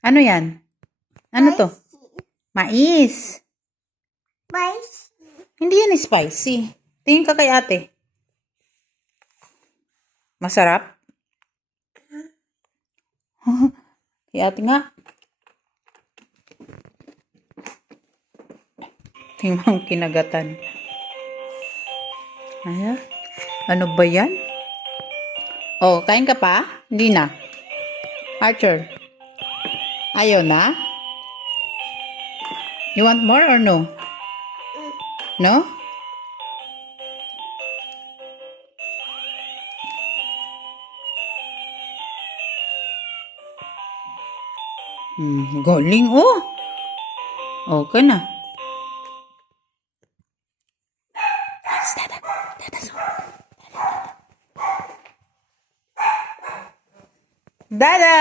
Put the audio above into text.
Ano yan? Ano to? Mais. Spicy. Hindi yan spicy. Tingin ka kay ate. Masarap? Kay ate nga. Tingnan ang kinagatan. Ano ba yan? Oh, kain ka pa? Hindi na. Archer. Ayaw na? You want more or no? No? Galing oh. Okay na. Dada!